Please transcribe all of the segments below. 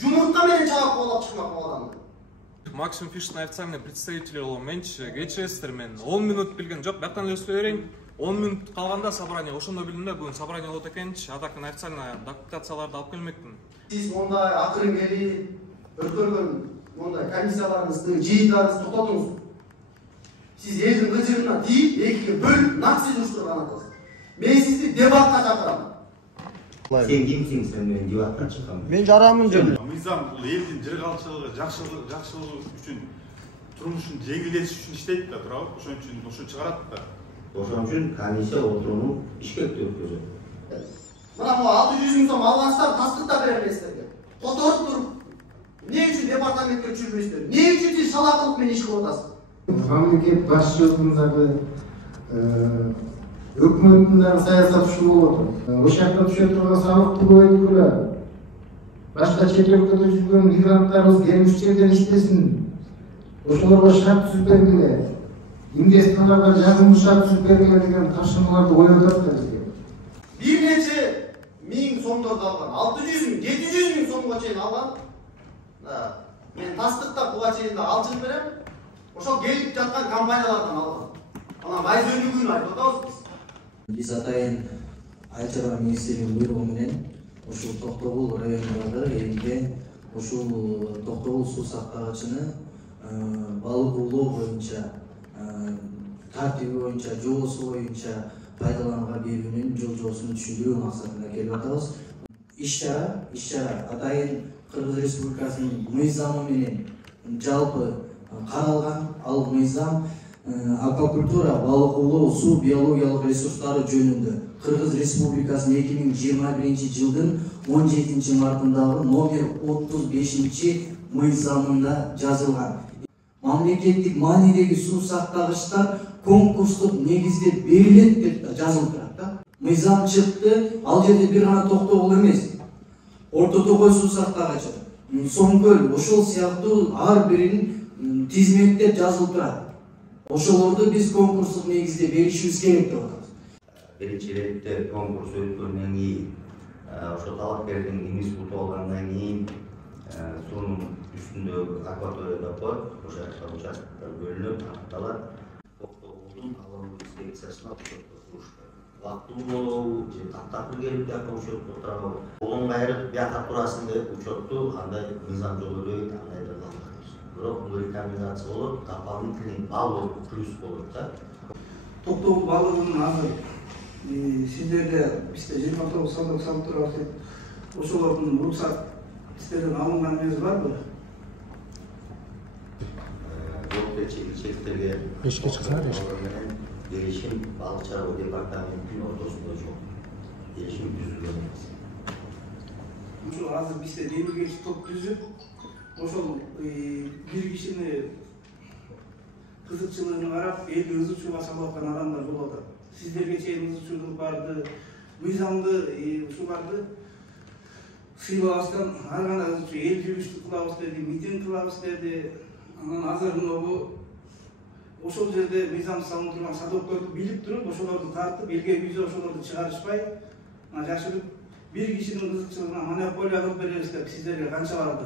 Жумуртка менен чаап ковалап чыкмак бул адамды. Максим Фиштин официальный представитель болом менчи кечиресиздер, мен 10 минут билген жок, бияктан эле сөйлөй берейин. 10 минут калганда собрание, ошондо билдим да бүгүн собрание болот экенчи, атакын официально документацияларды алып келмекмин. Сиз мондай акырын келип, өркөлгөн мондай комиссияларыңызды, жыйындарыңызды токтотуңуз. Сиз элдин кыжырына тийип, экиге бөлүп, наксы жуштурган атасыз. Мен сизди дебатка чакырам. Сен кимсиң, сен менен дебатка чыккан? Мен жарамын жөн. Мыйзам бул элдин жыргалчылыгы, жакшылыгы үчүн, турмушун жеңилдетиш үчүн иштейт да, туурабы? Ошон үчүн ошо чыгарат да. Ошон үчүн комиссия отурууну ишкекте өткөзөт. Мына бу 600 000 сом алгансыздар, тастык берем мен силерге. Которуп туруп, эмне үчүн департаментке түшүрбөйсүздөр? Эмне үчүн сиз шалакылык менен иш кылып атасыз? Мамлекет башчылыгынын дагы өкмөттүн дагы саясаты ушул болот. Ошол жакта түшө турган салыкты көбөйткүлө. Башка чет өлкөдө жүргөн мигранттарыбыз келип ушул жерден иштесин. Ошолорго шарт түзүп бергиле. Инвесторлорго жазымдуу шарт түзүп бергиле деген тапшырмаларды коюп атат бизге. Бир нече миң сомдорду алган, 600 000, 700 000 сомго чейин алган. Мен тастыктап буга чейин да алчылып берем. Ошол келип жаткан компаниялардан алган. Анан майз өнүгүүнү айтып атабыз биз. Биз атайын Айыл чарба министринин буйругу менен ушул Токтогул районундагы элге ушул Токтогул суу сактагычыны балык уулоо боюнча, тартиби боюнча, жоосу боюнча пайдаланууга берүүнүн жол-жобосун түшүндүрүү максатында келип атабыз. Иш-чара атайын Кыргыз Республикасынын мыйзамы менен жалпы каралган. Ал мыйзам аквакультура, балык уулоо, суу биологиялык ресурстары жөнүндө Кыргыз Республикасынын 2021 жылдын 17 мартындагы номер 35 мыйзамында жазылган. Мамлекеттик маанидеги суу сактагычтар конкурстук негизде берилет деп жазылып турат да. Мыйзам чыкты, ал жерде бир гана Токтогул эмес. Орто Тогой суу сактагычы, Соңкөл, ошол сыяктуу ар биринин тизметтеп жазылып турат. Ошолорду биз конкурстук негизде беришибиз керек деп атабыз. Биринчи иретте конкурс өткөндөн кийин, ошо талапкердин институту алгандан кийин суунун үстүндөгү акваторияда бар, ошо участоктор бөлүнүп, аныкталат. Токтогулдун алуу инспекциясына вактылуу болобу, же таптакыр келип бияка учетто турабы? Бунун баары бияка турасын деп учетту, андай мыйзам жол бербейт, андай да калдырабыз. Бирок бул рекомендация болот, дополнительный балл плюс болот да. Токтогул балыгынын азыр сиздерде бизде 29 садок салып турабыз. Ошолордун уруксат сиздерден алынган эмес барбы? Жоопкерчиликтерге Бешке чыксаңар, келишим балык чарба департаментинин ортосунда жок. Келишим түзүлгөн эмес. Ошол азыр бизде демиргеч топ түзүп, ошол бир кишини кызыкчылыгына карап, элди ызычууга салып аткан адамдар болуп атат. Сиздерге чейин ызычуулук барды, мыйзамды, ушуларды сыйлабастан ар кандай ызычуу эл жүрүштү кылабыз деди, митинг кылабыз деди. Анан азыр ошол жерде мыйзам салынып турган садокторду билип туруп, ошолорду тартып, элге биз ошолорду чыгарышпай, жашырып, бир кишинин кызыкчылыгына монополия кылып беребиз деп сиздерге канча барды.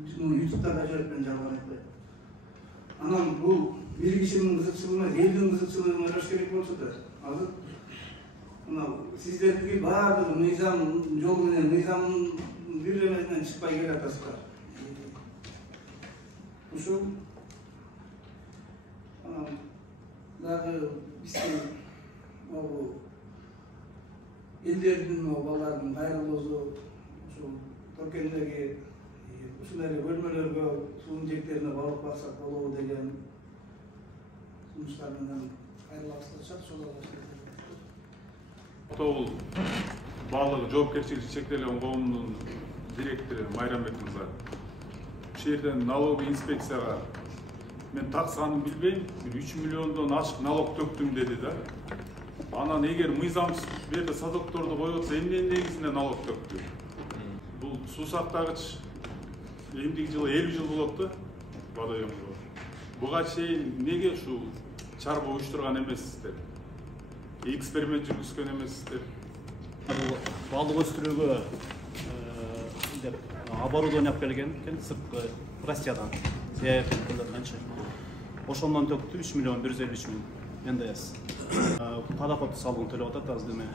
YouTube'да да жүрөт, мен жалган айтпайм. Анан бул бир кишинин кызыкчылыгына, элдин кызыкчылыгына жараш керек болчу да. Азыр мына сиздердики баардыгы мыйзам жол менен, мыйзамдын бир эмесинен чыкпай келатасыздар. Ушул дагы бизде элдердин балдардын кайрылуусу ушул Торкендеги ушундай эле бөлмөлөргө суунун жээктерине балык баксак болобу деген сунуштар менен кайрылабыздар. Ошолорго Токтогул балык жоопкерчилиги чектелген коомунун директору Майрамбек мырза. Ушул жерден налоговый инспекцияга мен так санын билбейм, 3 миллиондон ашык налог төктүм деди да. Анан эгер мыйзам бу жерде садокторду коюп атса, эмненин негизинде налог төктү? Бул суу сактагыч эмдиги жылы 50 жыл болот да, водоемдо. Буга чейин неге ушул чарба уюштурган эмессиздер? Эксперимент жүргүзгөн эмессиздер? Балык өстүрүүгө деп оборудование алып келген экен сырткы Россиядан сеятчы. Ошондон төктү 3 миллион 153 миң НДС. Подоход салгын төлөп атат азыр эме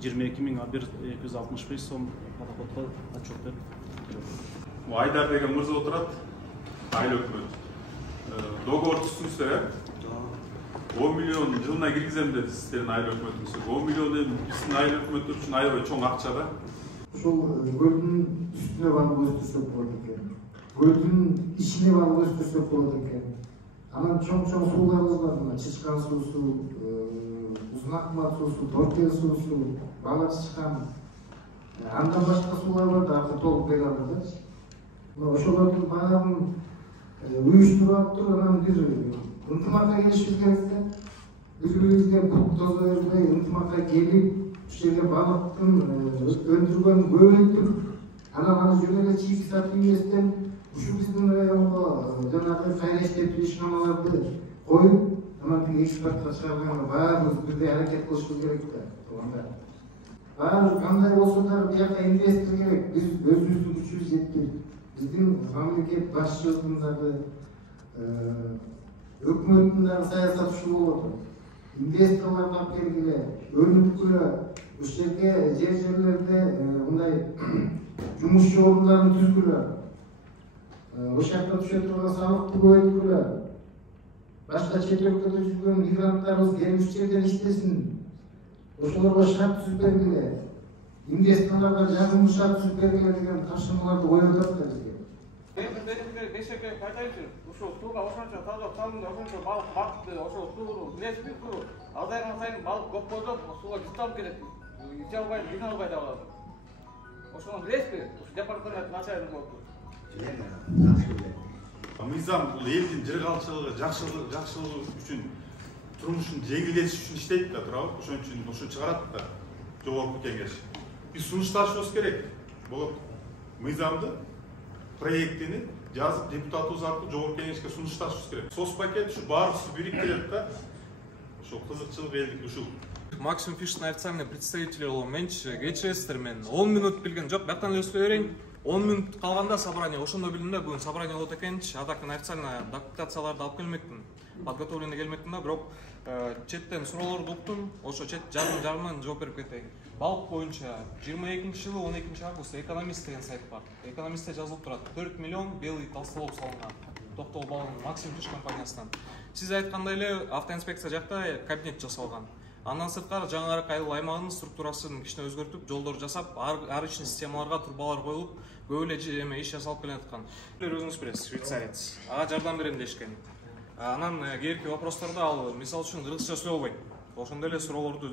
22.265 сом подоходко отчет берип. Айдар деген мырза отурат. Айыл өкмөт. Договор түзсүңүздөр, 10 миллион жылына киргизем деди сиздердин айыл өкмөтүңүз. 10 миллион эми биздин айыл өкмөттөр үчүн аябай чоң акча да. Ошол көлдүн үстүнө барып өстүрсөк болот экен. Көлдүн ичине барып өстүрсөк болот экен. Анан чоң сууларыбыз бар, мына Чычкан суусу, Узун Акмар суусу, Торкел суусу, Бала Чычкан, андан башка суулар бар да, акы толуп келе атат. Ошолордун баарын уюштуруп алып туруп, анан бир ынтымакка келишибиз керек да. Бири-бирибизге бук тозо бербей, ынтымакка келип, ушул жерде балыктын өндүргөнүн көбөйтүп, анан аны жөн эле чийип сатып эместен ушул биздин районго жанагы кайра иштетүү ишканаларды коюп, анан тиги экспортко чыгарганга баарыбыз бирдей аракет кылышыбыз керек да. Баары кандай болсо дагы бияка инвестор керек. Биз өзүбүздүн күчүбүз жетпейт. Биздин мамлекет башчылыгынын дагы өкмөттүн дагы саясаты ушул болот. Инвесторлорду алып келгиле, өнүккүлө, ушул жерге жерлерде мындай жумушчу орундарын түзгүлө. Ошол жакта түшө турган салыкты көбөйткүлө. Башка чет өлкөдө жүргөн мигранттарыбыз келип ушул жерден иштесин. Ошолорго шарт түзүп бергиле. Инвесторлорго жагымдуу шарт түзүп бергиле деген тапшырмаларды коюп атат да бизге. Мен бешекке айтайынчы, ушул сууга ошончо таза салынды, ошончо балык бакты, ошол суу билесизби, суу азайган сайын балык көп болсо, сууга жытталып кетет. Иче албай, жыйна албай да калат. Ошону билесизби? Ушул департамент начальник болуп. Мыйзам бул элдин жыргалчылыгы, жакшылыгы үчүн, турмушун жеңилдетиш үчүн иштейт да, туурабы? Ошон үчүн ушуну чыгарат да жогорку кеңеш. Биз сунушташыбыз керек. Болот. Мыйзамды, проектини жазып депутатыбыз аркылуу жогорку кеңешке сунушташыбыз керек. Сос пакет ушу баарыбызды бириктирет да. Ошол кызыкчылык элдики ушул. Максим Фиштин официальный представитель болом менчи кечиресиздер, мен 10 минут билген жок, бияктан эле сөйлөй берейин. 10 минут калганда собрание, ошондо билдим да, бүгүн собрание болот экенчи, атакын официально документацияларды алып келмекмин. Подготовленный келмекмин да, бирок четтен суроолорду уктум, ошо чет жарымынан жооп берип кетейин. Балык боюнча 22-жылы 12 август Экономист деген сайт бар. Экономистте жазылып турат 4 миллион белый толстолоб салынган. Токтогул балыгынын Максим Фиш компаниясынан. Сиз айткандай эле автоинспекция жакта кабинет жасалган. Андан сырткары жаңы айыл аймагынын структурасын кичине өзгөртүп, жолдор жасап, ар ичин системаларга турбалар коюлуп, көп эле эме иш жасалып келаткан. Өзүңүз билесиз, швейцарец. Ага жардам берем дешкен. Анан кийинки вопростордо ал мисалы үчүн кыргызча сүйлөй албайт. Ошондой эле суроолорду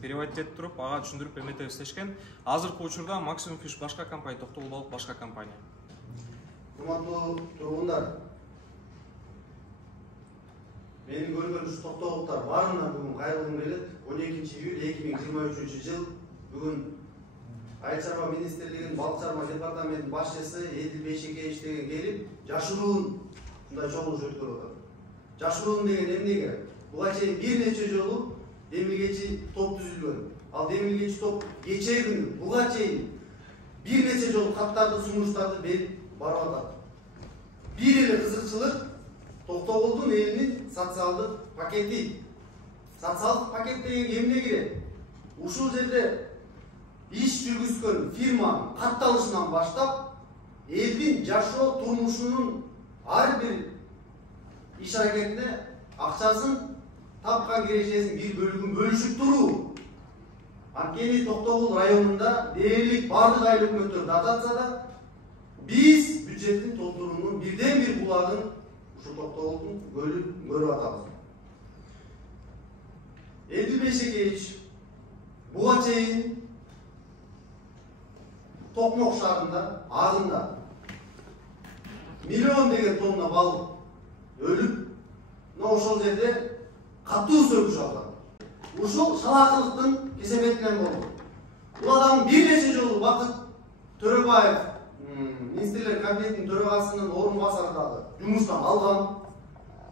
переводить этип туруп, ага түшүндүрүп эметебиз дешкен. Азыркы учурда Максим Фиш башка компания, Токтогул балык башка компания. Урматтуу тургундар, менин көргөн ушу токтогулдар баарына бүгүн кайрылгым келет. 12-июль 2023 жыл бүгүн Айыл чарба министрлигинин балык чарба департаментинин башчысы Эдил Бейшекеевич деген келип, жашыруун ушундай чогулуш өткөрүп атат. Жашыруун деген эмнеге? Буга чейин бир нече жолу демилгечи топ түзүлгөн. Ал демилгечи топ кечээ күнү буга чейин бир нече жолу каттарды, сунуштарды берип барып атат. Бир эле кызыкчылык Токтогулдун элинин социалдык пакети. Социалдык пакет деген эмне кирет? Ушул жерде иш жүргүзгөн фирма катталышынан баштап элдин жашоо турмушунун ар бир иш аракетине акчасын тапкан кирешесин бир бөлүгүн бөлүшүп туруу. Анткени Токтогул районунда дээрлик бардык айыл өкмөттөр дотацияда, биз бюджеттин толтуруунун бирден бир булагын ушу Токтогулдун көрүп атабыз. Эдил Бейшекеевич буга чейин Токмок шаарында агында миллион деген тонна балык өлүп, ошол жерде катуу сөгүш алган. Ушул шалаакылыктын кесепетинен болду. Бул адам бир нече жолу Бакыт Төрөбаев, министрлер кабинетинин төрагасынын орун басары дагы жумуштан алган.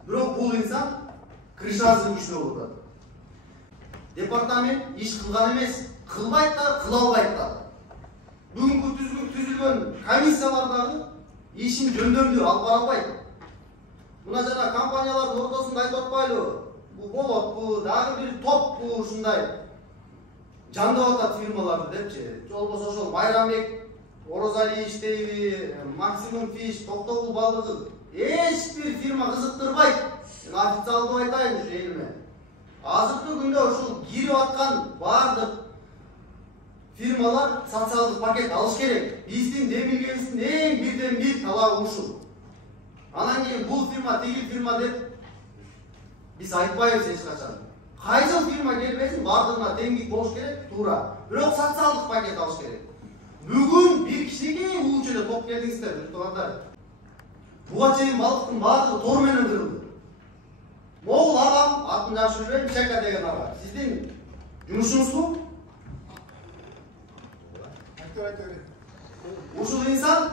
Бирок бул инсан крышасы күчтүү болуп атат. Департамент иш кылган эмес, кылбайт да, кыла албайт да. Бүгүнкү түзүлгөн жүргөн комиссиялардагы ишин жөндөмдүү алып бара албайт. Мына жана компаниялардын ортосунда айтып атпайлыбы? Бул болот, бул дагы бир топ бул ушундай жандап атат фирмаларды депчи. Же болбосо ошол Майрамбек, Орозалиевич дейби, Максимум Фиш, Токтогул балыгы эч бир фирма кызыктырбайт. Мен официалдуу айтайын ушу элиме. Азыркы күндө ушул кирип аткан бардык фирмалар социалдык пакет алыш керек. Биздин демилгебиздин эң бирден бир талабы ушул. Анан кийин бул фирма, тиги фирма деп биз айтпайбыз эч качан. Кайсы фирма келбесин бардыгына теңдик болуш керек, туура. Бирок социалдык пакет алыш керек. Бүгүн бир кичинекей улучуна топ келдиңиздер, туугандар. Буга чейин балыктын баардыгы тор менен кырылды. Могул агам, атын жакшы билбейм, Чака деген ага. Сиздин жумушуңузбу? Ушул инсан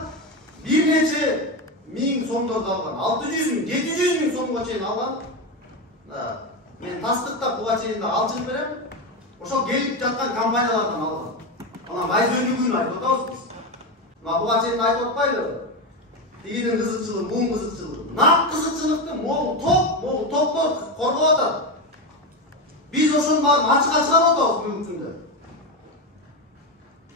бир нече миң сомдорду алган, 600 миң, 700 миң сомго чейин алган. Мен тастыктап буга чейин да алчылып берем. Ошол келип жаткан компаниялардан алган. Анан майзөнүгүн айтып атабыз биз. Мына буга чейин айтып атпайлыбы? Тигинин кызыкчылыгы, буун кызыкчылыгы. Нак кызыкчылыкты могул топтор коргоп атат. Биз ошонун баарын ачыкка чыгарып атабыз бүгүнкү күндө.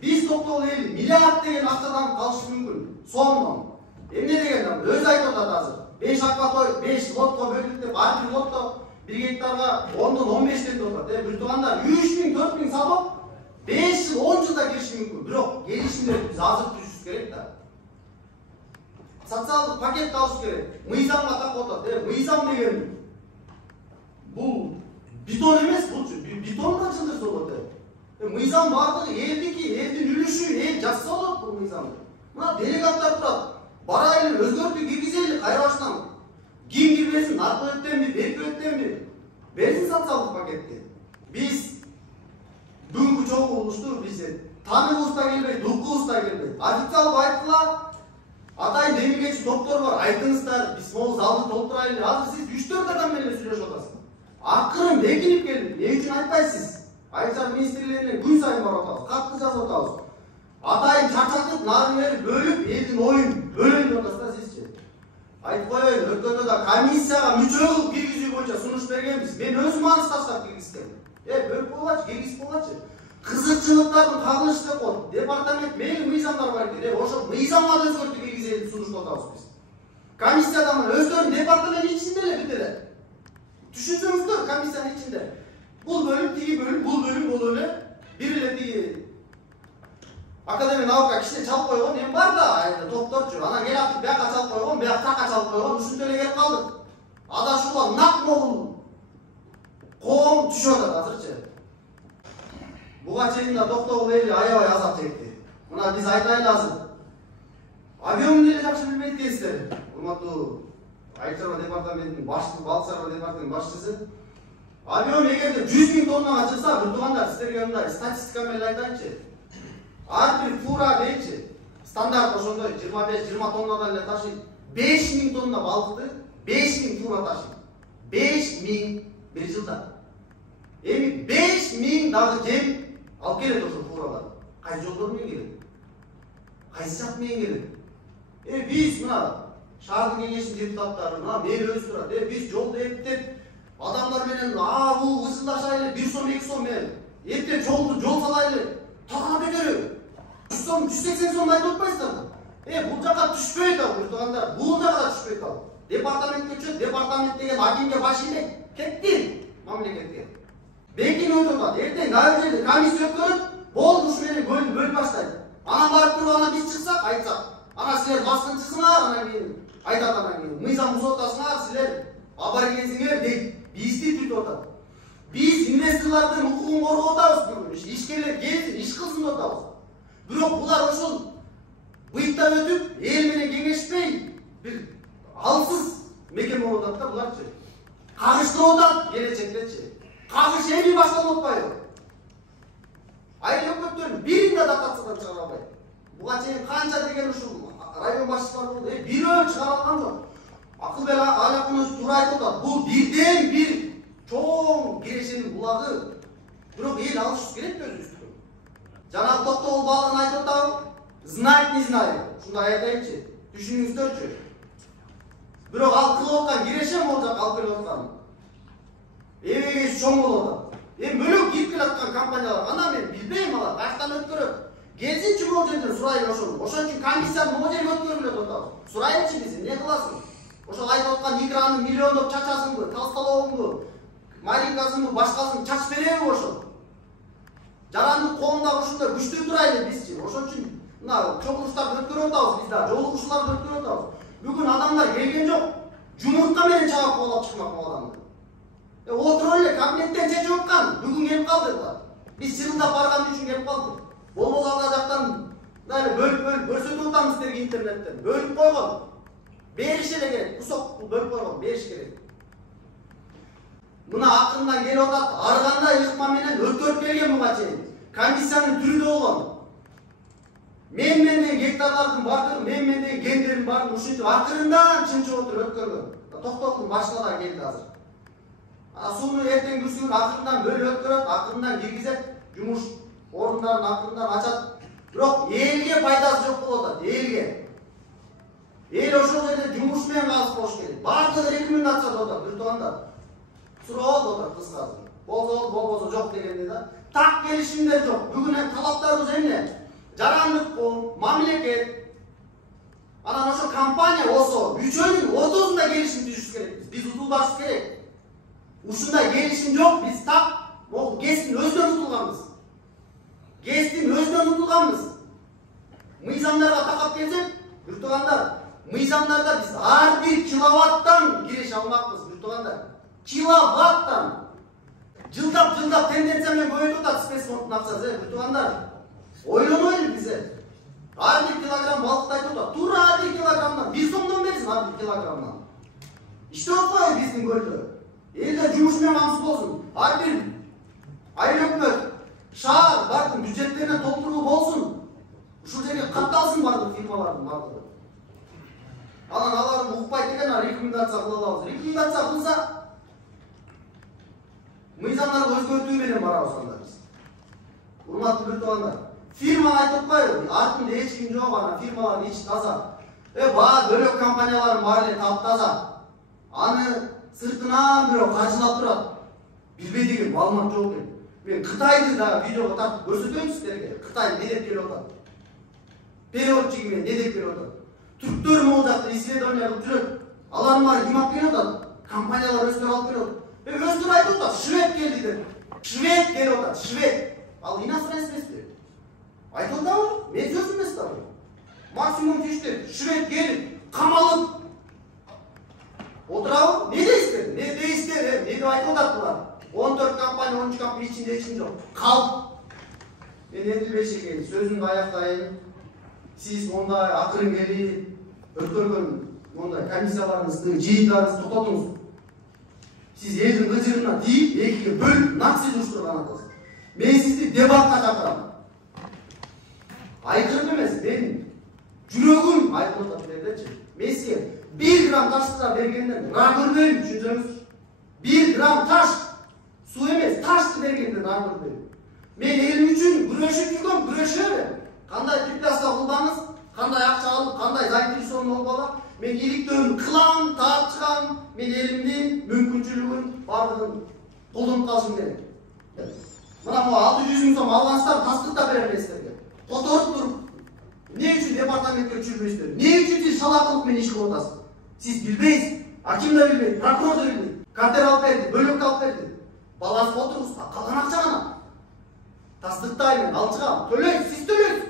Биз токтогул эл миллиард деген акчадан калышы мүмкүн. Сомдон. Эмне дегенде өзү айтып атат азыр. 5 акваторий, 5 лотко бөлүнүп деп, ар бир лотто 1 гектарга 10дон 15 деп атат. Бир туугандар 3000, 4000 садок 5 жыл, 10 жылда келиши мүмкүн. Бирок келишимдерди биз азыр түзүш керек да. Социалдык пакет алыш керек. Мыйзамга такып атат. Мыйзам деген бул бетон эмес, бул бетондан чындырса болот. Мыйзам бардыгы элдики, элдин үлүшү, эл жазса болот бул мыйзамды. Мына делегаттар турат. Барайлы, өзгөртүү киргизели кайрашынан. Ким кирбесин, наркөттенби, беркөттенби. Берсин социалдык пакетти. Биз бүгүнкү чогулушту биз таныбыз да келбейт, дукубуз да келбейт. Официалдуу айткыла, атайын демилгечи топтор бар, айтыңыздар, биз могул залды толтурайлы. Азыр сиз 3-4 адам менен сүйлөшүп атасыз. Акырын бекинип келип, эмне үчүн айтпайсыз? Айчар министрлеринен күн сайын барып атабыз, катты жазып атабыз. Атайын чарчатып, нарын бөлүп, элдин оюн бөлөйүн деп атасыздар сизчи. Айтып коеюн, өткөндө да комиссияга мүчө кылып киргизүү боюнча сунуш бергенбиз. Мен өзүм арыз таштап киргизгем. Бөлүп койгачы, киргизип койгачы. Кызыкчылыктардын кагылышы деп коет. Департамент мейли мыйзамдар бар экен. Ошол мыйзамга да өзгөртүү киргизели деп сунуш атабыз биз. Комиссиядан өздөрүнүн департамент ичинде эле бүт эле. Түшүнсөңүздөр, комиссиянын ичинде. Бул бөлүм, тиги бөлүм, бул бөлүм болуп эле бир эле тиги Академия наука кичине чалып койгон эм бар да, топторчу. Анан эл атып бияка чалып койгон, бияка жака чалып койгон, ушинтип эле келип калдык. Адашууга нак могул коом түшүп атат азырчы. Буга чейин да Токтогул эли аябай азап чекти. Мына биз айтайлы азыр. Объемун деле жакшы билбейт экенсиздер. Урматтуу Айыл чарба департаментинин башчысы, балык чарба департаментинин башчысы. Объем эгерде 100 000 тоннага чыкса, бир туугандар, сиздерге мындай статистика менен айтайынчы. Ар бир фура дейчи, стандарт ошондой 25-20 тоннадан эле ташыйт. 5000 тонна балыкты 5000 фура ташыйт. 5000 бир жылда. Эми 5000 дагы жем алып келет ошол фуралар. Кайсы жолдор менен келет? Кайсы жак менен келет? Биз мына шаардын кеңешинин депутаттары, мына мэр өзү турат. Биз жолду эптеп адамдар менен бул ысылдашайлы 1 сом 2 сом менен эптеп жол салайлы. Тага бекер 100 сом 180 сом айтып атпайсыздарбы? Бул жака түшпөйт ал, туугандар. Бул жака да түшпөйт ал. Департаментке түшөт, департамент деген акимге баш ийбейт. Кетти мамлекетке. Бекин өтүп атат. Эртең ар жерде комиссия өткөрүп, болду ушу менен бөлүп баштайт. Анан барып туруп анан биз чыксак, айтсак, анан силер баскынчысыңар, анан кийин айтат, анан кийин мыйзам бузуп атасыңар, силер абаргенсиңер дейт. Бизди түтүп атат. Биз инвесторлордун укугун коргоп атабыз бүгүн. Ишкерлер келсин, иш кылсын деп атабыз. Бирок булар ошол быйттап өтүп, эл менен кеңешпей, бир алсыз мекен болуп атат да буларчы. Кагыштырып атат келечектечи. Кагыш эми башталып атпайбы? Айыл өкмөттөрүн бирин да дотациядан чыгара албайт. Буга чейин канча деген ушул район башчылары болду, бирөө чыгара алган жок. Акылбек Алакунович туура айтып атат. Бул бирден бир чоң Керешенин булагы. Бирок эл алыш керек өзүбүздү. Жанагы Токтогул балыгын айтып атабы? Знает, не знает. Ушундай айтайынчы. Түшүнүңүздөрчү. Бирок ал кылып аткан киреше болжак алып келип аткан. Эбегеси чоң болуп атат. Эми бөлөк кирип келаткан компаниялар ана мен билбейм алар каяктан өткөрөт. Келсинчи могул жерден сурайлы ошону. Ошон үчүн комиссияны могул жерге өткөрүлөт атабыз. Сурайынчы биз, эмне кыласың? Ошол айтып аткан экраны миллиондоп чачасыңбы, Толстоловуңбу, Маринкасыңбы, башкасын чачып береби ошол? Жарандык коомдагы ушундай күчтүү турайлы бизчи. Ошон үчүн мына чогулуштарды өткөрүп атабыз биз да, жолугушууларды өткөрүп атабыз. Бүгүн адамдар келген жок. Жумуртка менен чагып коолап чыкмак бул адамдар. Отуруп эле кабинеттен чечип аткан. Бүгүн келип калды булар. Биз чырылдап барган үчүн келип калдык. Болбосо анда жактан дайы бөлүп көрсөтүп атабыз силерге интернеттен. Бөлүп койгон. Бериш эле керек. Кусок бөлүп койгон, бериш керек. Мына акырындан келип атат. Ар кандай ыкма менен өткөрүп келген буга чейин. Комиссиянын түрү да болгон. Мен деген гектарлардын бардыгы, мен деген гендердин бардыгы ушинтип акырындан чынчып отуруп өткөргөн. Токтоктун башына да келди азыр. Сууну эртең күзгүн акырындан бөлүп өткөрөт, акырындан киргизет, жумуш орундарын акырындан ачат. Бирок элге пайдасы жок болуп атат, элге. Эл ошол жерде жумуш менен калыс болуш керек. Бардыгы рекомендацияда отат, бир сурап отат кыскасы. Болбосо жок дегенде да. Так келишимдер жок. Бүгүн эми талаптарыбыз эмне? Жарандык коом, мамлекет, анан ошо компания болсо, үчөөнүн ортосунда келишим түзүш керек. Биз утулбашыбыз керек. Ушундай келишим жок, биз так могул ГЭСтин өзүнөн утулганбыз. ГЭСтин өзүнөн утулганбыз. Мыйзамдарга такап келсек, биртугандар, мыйзамдарда биз ар бир киловаттан киреше алмакпыз, биртугандар. Киловаттан. Жылдап тенденция менен көбөйтүп атат спецфонддун акчасы, биртугандар. Ойлонойли бизе. Ар бир килограмм балыкты айтып атат. Туура ар бир килограммдан 1 сомдон берсин ар бир килограммдан. Иштеп атпайбы биздин көлдө? Элде жумуш менен камсыз болсун. Ар бир айыл өкмөт, шаар бардык бюджеттерине толтуруу болсун. Ушул жерге катталсын бардык фирмалардын бардыгы. Анан алар укпайт экен, рекомендация кыла алабыз. Рекомендация кылса мыйзамдарды өзгөртүү менен барабыз анда биз. Урматтуу биртугандар, фирма айтып атпайбы? Артында эч ким жок, анан фирмалардын ичи таза. Баа бөлөк компаниялардын баары эле таптаза. Аны сыртынан бирөө каржылап турат. Билбей деген маалымат жок экен. Мен Кытайды да видеого тартып көрсөтөм силерге. Кытай не деп келип атат? Переводчиги менен не деп келип атат? Түрктөр могул жакта исследование кылып жүрөт. Алардын баары ким алып келип атат? Компаниялар өздөрү алып келип атат. Өздөрү айтып атат, швед келди деп. Швед келип атат, швед. Ал иностранец эмеспи? Айтып атабы? Мен сөз эмес да бул. Максимум фиштер, швед келип, камалып отурабы? Не дейсиздер? Не дейсиздер? Не деп айтып атат булар? 14 компания, 13 компания ичинде эч ким жок. Калп. Мен Эдил Бейшеке сөзүмдү аяктайын. Сиз мондай акырын келип, өткөргөн мондай комиссияларыңызды, жыйындарыңызды токтотуңуз. Сиз элдин кыжырына тийип, экиге бөлүп, нацизм уюштурган атасыз. Мен сизди дебатка чакырам. Айкырып эмес, мен жүрөгүм айкырып атат дедичи. Мен сизге 1 грамм ташты да бергенден ра көрбөйм, түшүнсөңүз. 1 грамм таш, суу эмес, ташты бергенден ра көрбөйм. Мен элим үчүн күрөшүп жүргөм, күрөшөбүм. Кандай препятствия кылбаңыз, кандай акча алып, кандай заинтересован болбогула, мен иликтөөнү кылам, таап чыгам, мен элимдин мүмкүнчүлүгүн бардыгын колдонуп калышым керек. Мына могу 600 000 сом алгансыздар, тастыктап берем силерге. Которуп туруп, эмне үчүн департаментке жүрбөйсүздөр? Эмне үчүн сиз шалаакылык менен иш кылып атасыз? Сиз билбейсиз, аким да билбейт, прокурор да билбейт. Катер алып берди, бөлөк алып берди. Баласы отургуз, калган акча гана. Тастыктайм, алып чыгам, төлөйсүз, сиз төлөйсүз.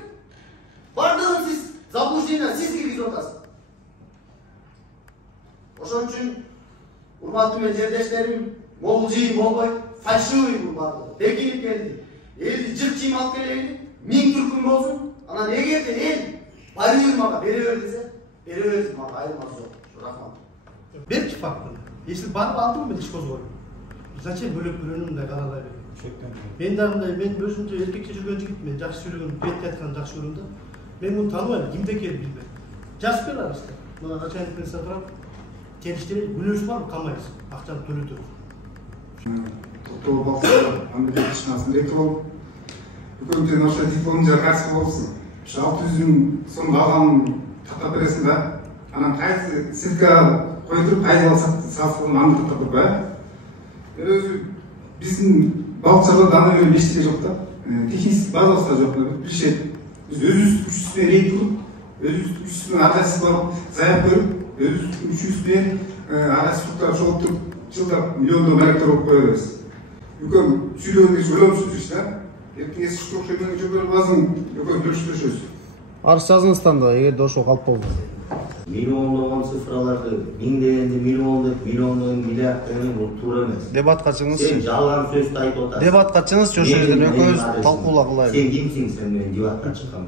Бардыгын сиз заблуждение сиз киргизип атасыз. Ошон үчүн урматтуу менен жердештерим, могул жыйын болбойт, фальшивый бул бардыгы. Бекинип келди. Элди жырчыйм алып келели, 1000 түркүм болсун. Анан эгерде эл барыйыр мага бере бер десе, бере берсин, мага айырмасы жок. Рахмат. Берчи фактын. Если барып алдым мен иш козгойм. Зачем бөлөп мындай каралай берем? Мен да мындай, мен өзүмчө эркекче жүргөн жигитмен, жакшы жүргөн, бетке айтканды жакшы көрөм да. Мен муну тааныбайм, кимде экенин билбейм. Жазып бер арасында. Мына начальник менен сатырап, келиштирели, күнөөсү барбы, камайсыз, акчаны төлөтөбүз. Токтоо балсы, мамлекет ишканасын ректор болуп, өкмөттүн ошо дипломун жагасы болупсун. 600 000 сом алганын тактап бересиң да. Анан кайсы сетка кое туруп кайсы алып сатып аны тактап турбай. Өзү биздин балыкчыларда аны менен эчтеке жок да. Техник базасы да жок. Бир şey biz özümüz güçsüzlüğe reyt kurup, özümüz güçsüzlüğün arası var, zayıf görüp, özümüz güçsüzlüğe arası tutar, çoğup turup, жылдап миллиондоо барактар болуп кое беребиз. Үлкөн сүйлөгөндө ойлонуп işte. Эртеңesi шук шөмөнгө жөбөрүп аласың, үлкөн бөлүшпөшөбүз. Арыз жазыңыздан да, эгерде ошол калп болду. Миллиондогон цифраларды, миңдегенди миллион деп, миллиондогон миллиард деген бул туура эмес. Дебатка чыгыңыз. Сен жалган сөздү айтып атасың. Дебатка чыгыңыз, ошол жерден экөөбүз талкуулоо кылайлы. Сен кимсиң, сен менен дебатка чыккан?